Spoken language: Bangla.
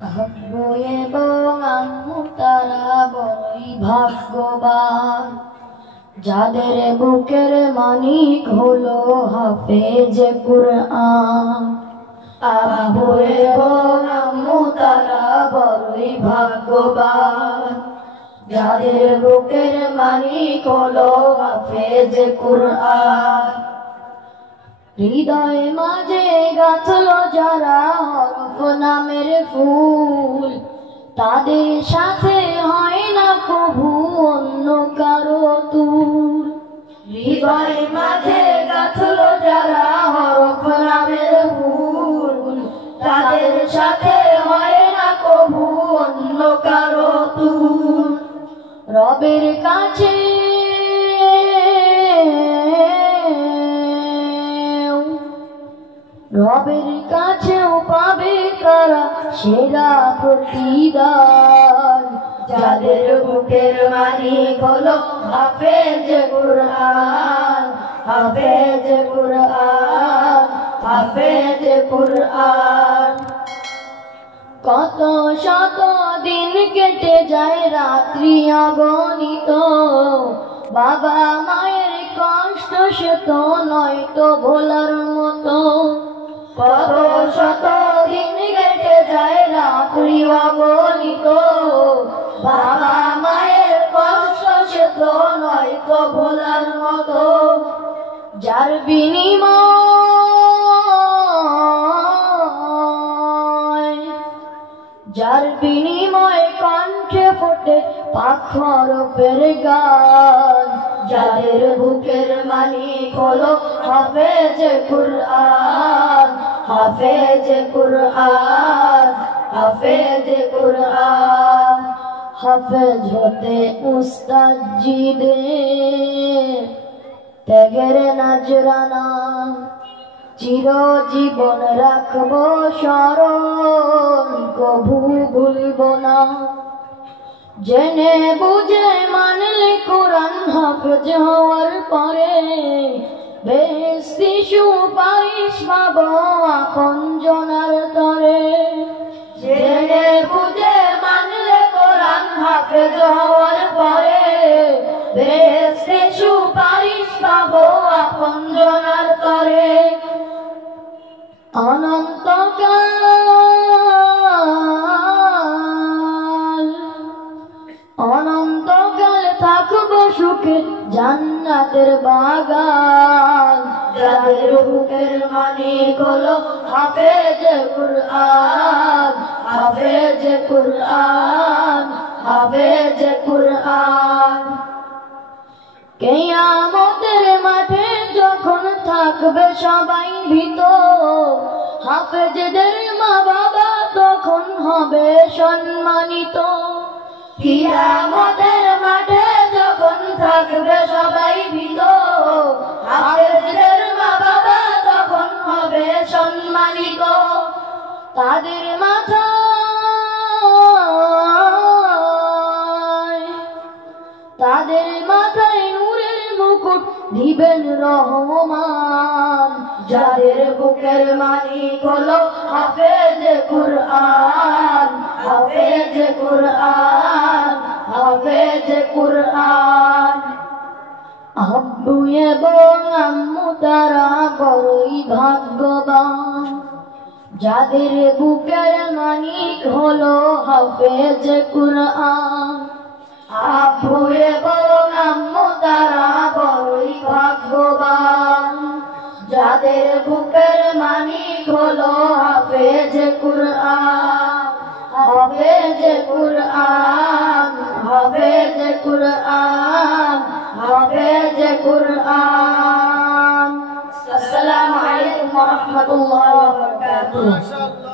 আব্বু এবং আম্মু তারা বড়ই ভাগ্যবান, যাদের বুকের মানিক হলো হাফেজ কুরআন। আব্বু এবং আম্মু তারা বড়ই ভাগ্যবান, যাদের বুকের মানিক হলো হাফেজ কুরআন। হৃদয়ে মাঝে গাঁথলো যারা হরফ নামের ফুল, তাদের সাথে হয় না কভু অন্য কারো তুল। হৃদয়ে মাঝে গাঁথলো যারা হরফ নামের ফুল, তাদের সাথে হয় না কভু অন্য কারো তুল। রবের কাছে রবের কাছেও পাবে তারা সেরা প্রতিদান, যাদের বুকের মানিক হলো হাফেজ কুরআন, হাফেজ কুরআন, হাফেজ কুরআন। কত শত দিন কেটে যায় রাত্রি অগণিত, বাবা মায়ের কষ্ট সে তো নয় তো ভোলার মতো। কত শত দিন কেটে যায় রাত্রি অগণিত, বাবা মায়ের কষ্ট সে তো নয় তো ভোলার মতো। যার বিনিময় কণ্ঠে ফোটে পাখর ফের গান, যাদের বুকের মানিক হলো হাফেজ কুরআন, হাফেজ কুরআন, হাফেজ কুরআন। হাফেজ হতে উস্তাদজিদের ত্যাগের নজরানা, চিরজীবন রাখবো স্মরণ, কভু ভুলবো না। জেনে বুঝে মানলে কোরআন হাফেজ হওয়ার পরে, বেহেশতি সুপারিশ পাবো আপন জনার তরে। জেনে বুঝে মানলে কোরআন হাফেজ হওয়ার পরে, বেহেশতি সুপারিশ পাবো আপন জনার তরে। অনন্তকাল থাকবো সুখে জান্নাতের বাগান, যাদের বুকের মানিক হলো হাফেজ কুরআন, হাফেজ কুরআন, হাফেজ কুরআন। কিয়ামতের মাঠে যখন থাকবে সবাই ভীত, হাফেজদের মা বাবা তখন হবে সম্মানিত। কিয়ামতের মাঠে যখন থাকবে সবাই ভীত, হাফেজদের মা বাবা তখন হবে সম্মানিত। তাদের মাথায় নূরের মুকুট দিবেন রহমান, যাদের বুকের মানিক হলো হাফেজ কুরআন, হাফেজ কুরআন, হাফেজ কুরআন। আব্বু এবং আম্মু তারা বড়ই ভাগ্যবান, যাদের বুকের মানিক হলো হাফেজ কুরআন। আব্বু এবং আম্মু তারা বড়ই ভাগ্যবান, যাদের বুকের মানিক হলো হাফেজ কুরআন, হাফেজ কুরআন, হাফেজ কুরআন, হাফেজ কুরআন। আসসালামু আলাইকুম ওয়া রাহমাতুল্লাহি ওয়া বারাকাতুহু।